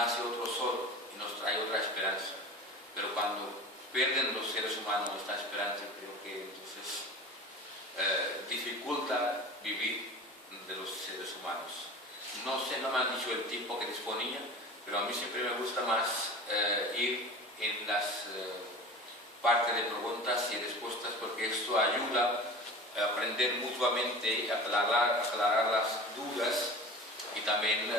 nace otro sol y nos trae otra esperanza. Pero cuando pierden los seres humanos esta esperanza, creo que entonces dificulta vivir de los seres humanos. No sé, no me han dicho el tiempo que disponía, pero a mí siempre me gusta más ir en las partes de preguntas y respuestas, porque esto ayuda a aprender mutuamente, a aclarar las dudas y también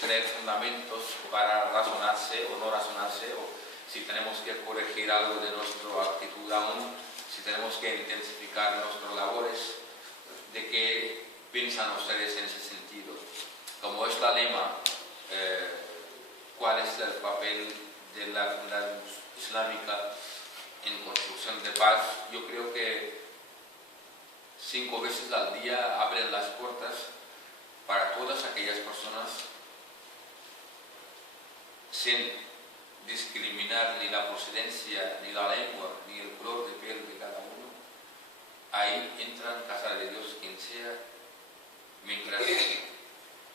tener fundamentos para razonarse o no razonarse, o si tenemos que corregir algo de nuestra actitud aún, si tenemos que intensificar nuestras labores. ¿De qué piensan ustedes en ese sentido? Como es la lema, ¿cuál es el papel de la comunidad islámica en construcción de paz? Yo creo que 5 veces al día abren las puertas para todas aquellas personas, sin discriminar ni la procedencia, ni la lengua, ni el color de piel de cada uno. Ahí entran casa de Dios quien sea, mientras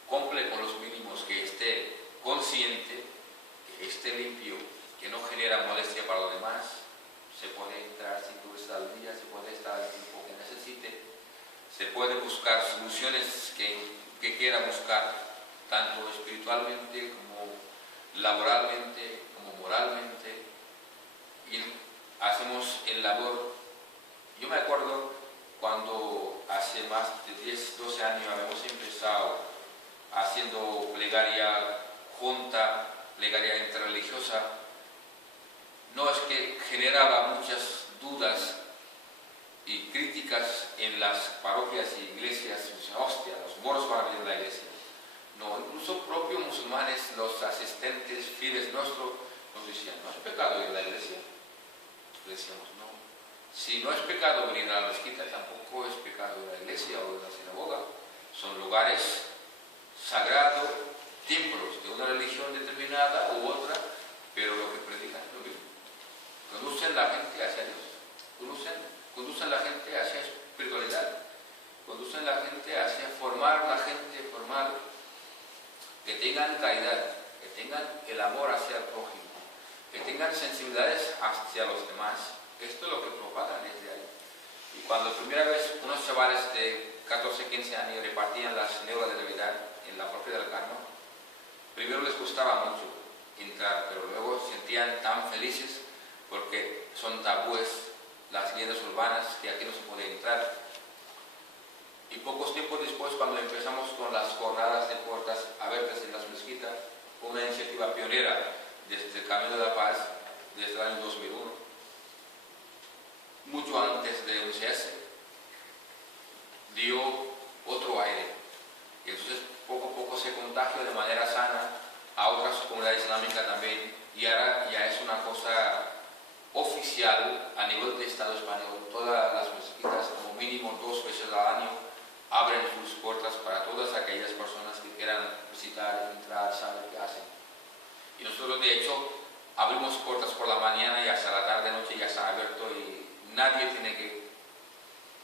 cumple con los mínimos, que esté consciente, que esté limpio, que no genera molestia para los demás. Se puede entrar 5 veces al día, se puede estar el tiempo que necesite, se puede buscar soluciones que quiera buscar, tanto espiritualmente como laboralmente, como moralmente, y hacemos el labor. Yo me acuerdo cuando hace más de 10, 12 años habíamos empezado haciendo plegaria junta, plegaria interreligiosa. No es que generaba muchas dudas y críticas en las parroquias y iglesias, hostia, los moros van a venir a la iglesia. No, incluso propios musulmanes, los asistentes fieles nuestros, nos decían, ¿no es pecado ir a la iglesia? Le decíamos, no. Si no es pecado venir a la mezquita, tampoco es pecado ir a la iglesia o a la sinagoga. Son lugares sagrados, templos de una religión determinada u otra, pero lo que predican es lo mismo. Conducen la gente hacia Dios, conducen la gente hacia espiritualidad, conducen la gente hacia formar la gente, que tengan caridad, que tengan el amor hacia el prójimo, que tengan sensibilidades hacia los demás. Esto es lo que propagan desde ahí. Y cuando primera vez unos chavales de 14, 15 años repartían las neuras de Navidad en la propia del Carmen, primero les costaba mucho entrar, pero luego se sentían tan felices porque son tabúes las leyendas urbanas que aquí no se puede entrar. Y pocos tiempos después, cuando empezamos con las jornadas de puertas abiertas en las mezquitas, una iniciativa pionera desde el Camino de la Paz, desde el año 2001, mucho antes de UCS, dio otro aire. Y entonces poco a poco se contagió de manera sana a otras comunidades islámicas también, y ahora ya es una cosa oficial a nivel de Estado español. Todas las mezquitas, como mínimo 2 veces al año, abren sus puertas para todas aquellas personas que quieran visitar, entrar, saber qué hacen. Y nosotros, de hecho, abrimos puertas por la mañana y hasta la tarde, noche ya está abierto, y nadie tiene que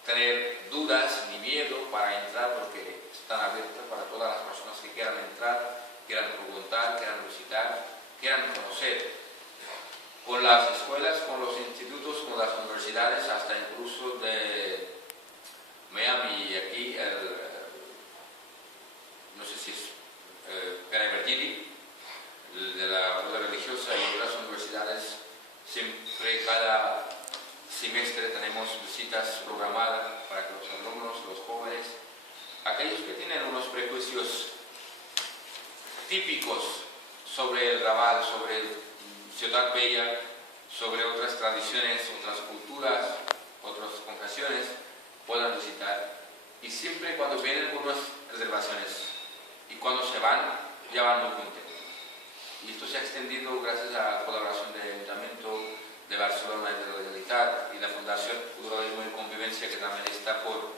tener dudas ni miedo para entrar, porque están abiertas para todas las personas que quieran entrar, quieran preguntar, quieran visitar, quieran conocer. Con las escuelas, con los institutos, con las universidades, hasta incluso de Miami y aquí, no sé si es Pere Virgili, de la Rueda Religiosa, y otras universidades, siempre cada semestre tenemos visitas programadas para que los alumnos, los jóvenes, aquellos que tienen unos prejuicios típicos sobre el Raval, sobre Ciudad Bella, sobre otras tradiciones, otras culturas, otras confesiones, puedan visitar. Y siempre cuando vienen con unas reservaciones, y cuando se van, ya van muy contentos. Y esto se ha extendido gracias a la colaboración del Ayuntamiento de Barcelona y de la Generalitat y la Fundación Pluralismo y Convivencia, que también está por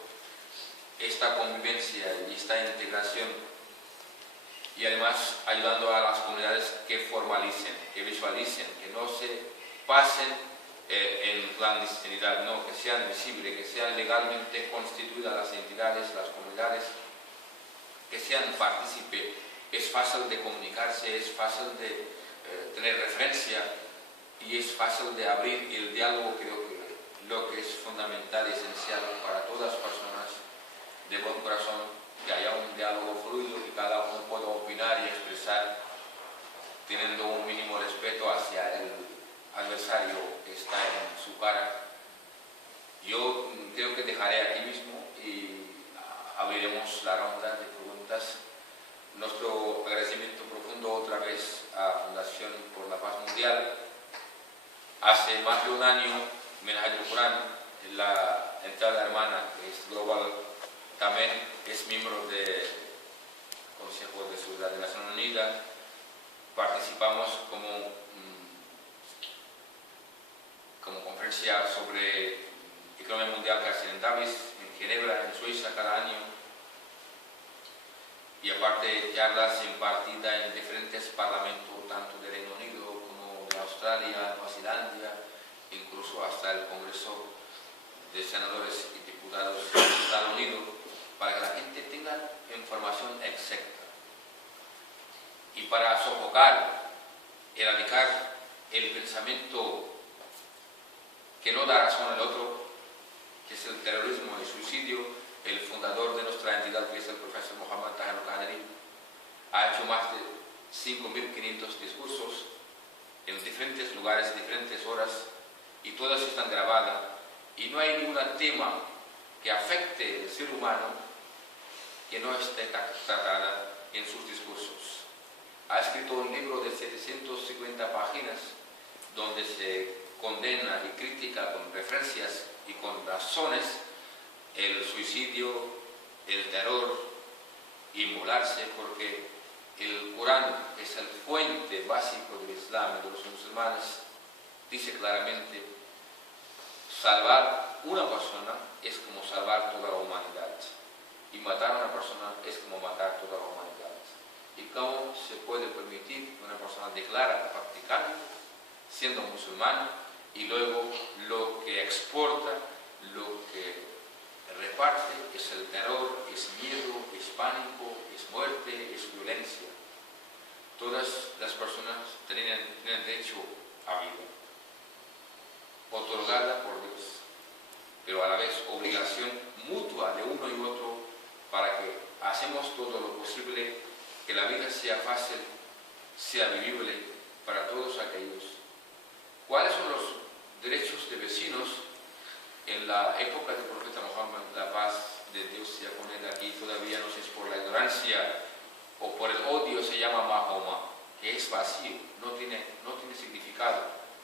esta convivencia y esta integración, y además ayudando a las comunidades que formalicen, que visualicen, que no se pasen en clandestinidad, no, que sean visibles, que sean legalmente constituidas las entidades, las comunidades, que sean partícipes es fácil de comunicarse, es fácil de tener referencia y es fácil de abrir el diálogo. Creo que lo que es fundamental y esencial para todas las personas de buen corazón, que haya un diálogo fluido, que cada uno pueda opinar y expresar teniendo un mínimo respeto hacia el adversario que está en su cara. Yo creo que dejaré aquí mismo y abriremos la ronda de preguntas. Nuestro agradecimiento profundo otra vez a Fundación por la Paz Mundial. Hace más de un año, Minhaj al-Quran, la entidad hermana, que es global, también es miembro del Consejo de Seguridad de Naciones Unidas. Participamos como conferencia sobre economía mundial que hacen en Davis, en Ginebra, en Suiza, cada año. Y aparte charlas impartidas en diferentes parlamentos, tanto del Reino Unido como de Australia, Nueva Zelanda, incluso hasta el Congreso de Senadores y Diputados de Estados Unidos, para que la gente tenga información exacta. Y para sofocar, erradicar el pensamiento que no da razón al otro, que es el terrorismo y el suicidio, el fundador de nuestra entidad, que es el profesor Mohammad Tahir al-Qaderi, ha hecho más de 5.500 discursos en diferentes lugares, diferentes horas, y todas están grabadas, y no hay ningún tema que afecte al ser humano que no esté tratada en sus discursos. Ha escrito un libro de 750 páginas donde se condena y critica con referencias y con razones el suicidio, el terror, inmolarse, porque el Corán es el fuente básico del Islam y de los musulmanes. Dice claramente, salvar una persona es como salvar toda la humanidad, y matar a una persona es como matar toda la humanidad. ¿Y cómo se puede permitir que una persona declara practicando, siendo musulmana, y luego lo que exporta, lo que reparte es el terror, es miedo, es pánico, es muerte, es violencia? Todas las personas tienen derecho a vida, otorgada por Dios, pero a la vez obligación mutua de uno y otro, para que hacemos todo lo posible que la vida sea fácil, sea vivible para todos aquellos. ¿Cuáles son los derechos de vecinos? En la época del profeta Muhammad, la paz de Dios sea con él, aquí todavía no sé si por la ignorancia o por el odio se llama Mahoma, que es vacío, no tiene significado,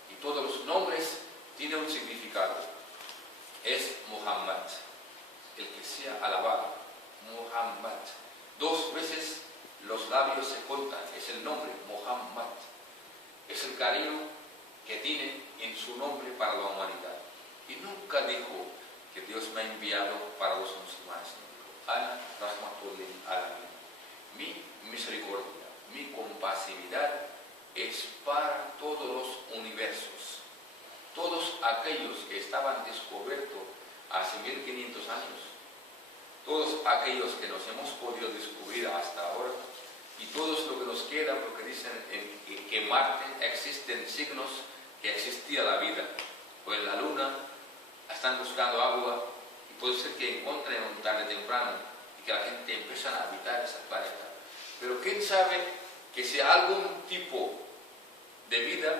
y todos los nombres tienen un significado. Es Muhammad, el que sea alabado, Muhammad. 2 veces los labios se contan, es el nombre, Muhammad. Es el cariño que tiene en su nombre para la humanidad. Y nunca dijo que Dios me ha enviado para los musulmanes. Ana rahmatul lil alamin. Mi misericordia, mi compasividad es para todos los universos. Todos aquellos que estaban descubiertos hace 1500 años, todos aquellos que nos hemos podido descubrir hasta ahora, y todos lo que nos queda, porque dicen que en Marte existen signos que existía la vida, o en la Luna están buscando agua, y puede ser que encuentren un tarde temprano y que la gente empiece a habitar ese planeta. Pero quién sabe que si algún tipo de vida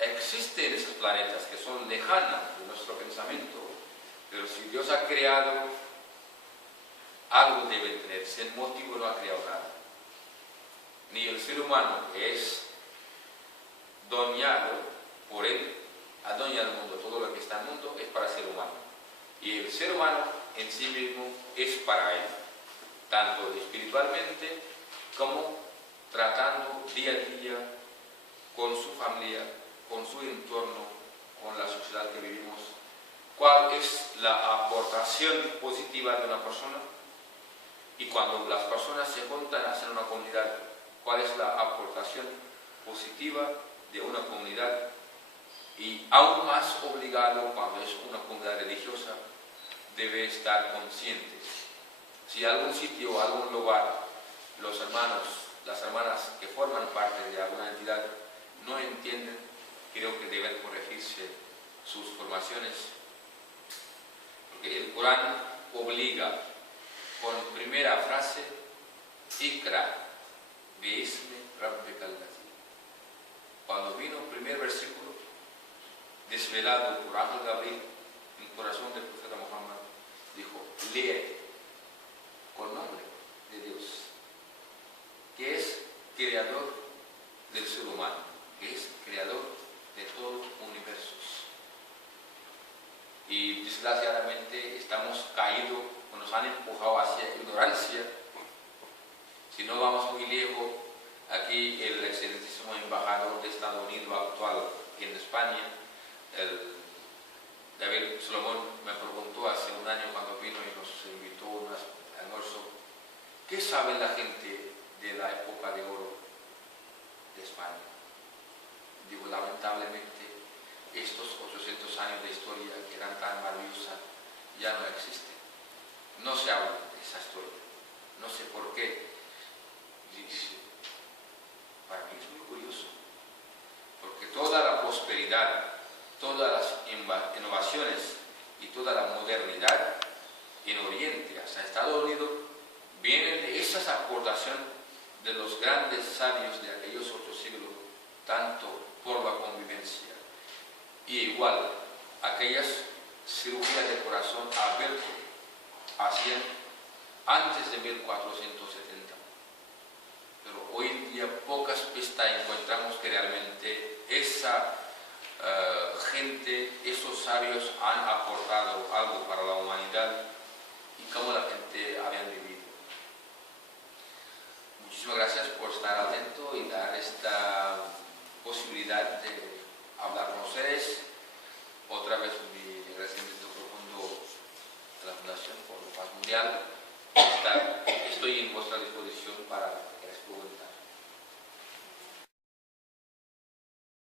existe en esos planetas que son lejanos de nuestro pensamiento, pero si Dios ha creado, algo debe tener, sin motivo no ha creado nada. Ni el ser humano, que es doñado por él, adueña el mundo. Todo lo que está en el mundo es para el ser humano, y el ser humano en sí mismo es para él, tanto espiritualmente como tratando día a día con su familia, con su entorno, con la sociedad que vivimos. ¿Cuál es la aportación positiva de una persona? Y cuando las personas se juntan a hacer una comunidad, ¿cuál es la aportación positiva de una comunidad? Y aún más obligado cuando es una comunidad religiosa, debe estar consciente. Si algún sitio o algún lugar los hermanos, las hermanas que forman parte de alguna entidad no entienden, creo que deben corregirse sus formaciones, porque el Corán obliga con primera frase, Ikra bi'ismi rabbikal ladzi. Cuando vino el primer versículo, desvelado por Ángel Gabriel, en el corazón del profeta Muhammad, dijo, lee con nombre de Dios, que es creador del ser humano, que es creador de todos los universos. Y desgraciadamente estamos caídos, nos han empujado hacia ignorancia. Si no vamos muy lejos, aquí el excelentísimo embajador de Estados Unidos actual en España, el David Solomón, me preguntó hace un año cuando vino y nos invitó a un almuerzo, ¿qué sabe la gente de la época de oro de España? Digo, lamentablemente, estos 800 años de historia que eran tan maravillosas ya no existen. No se habla de esa historia. No sé por qué. Dice, para mí es muy curioso, porque toda la prosperidad, todas las innovaciones y toda la modernidad en Oriente hasta Estados Unidos vienen de esas aportaciones de los grandes sabios de aquellos otros siglos, tanto por la convivencia y igual aquellas cirugías de corazón abierto hacían antes de 1470. Pero hoy en día pocas pistas encontramos que realmente esa gente, esos sabios han aportado algo para la humanidad y cómo la gente había vivido. Muchísimas gracias por estar atento y dar esta posibilidad de hablar con ustedes. Otra vez mi agradecimiento profundo a la Fundación por la Paz Mundial. Estoy en vuestra disposición para que les pregunten.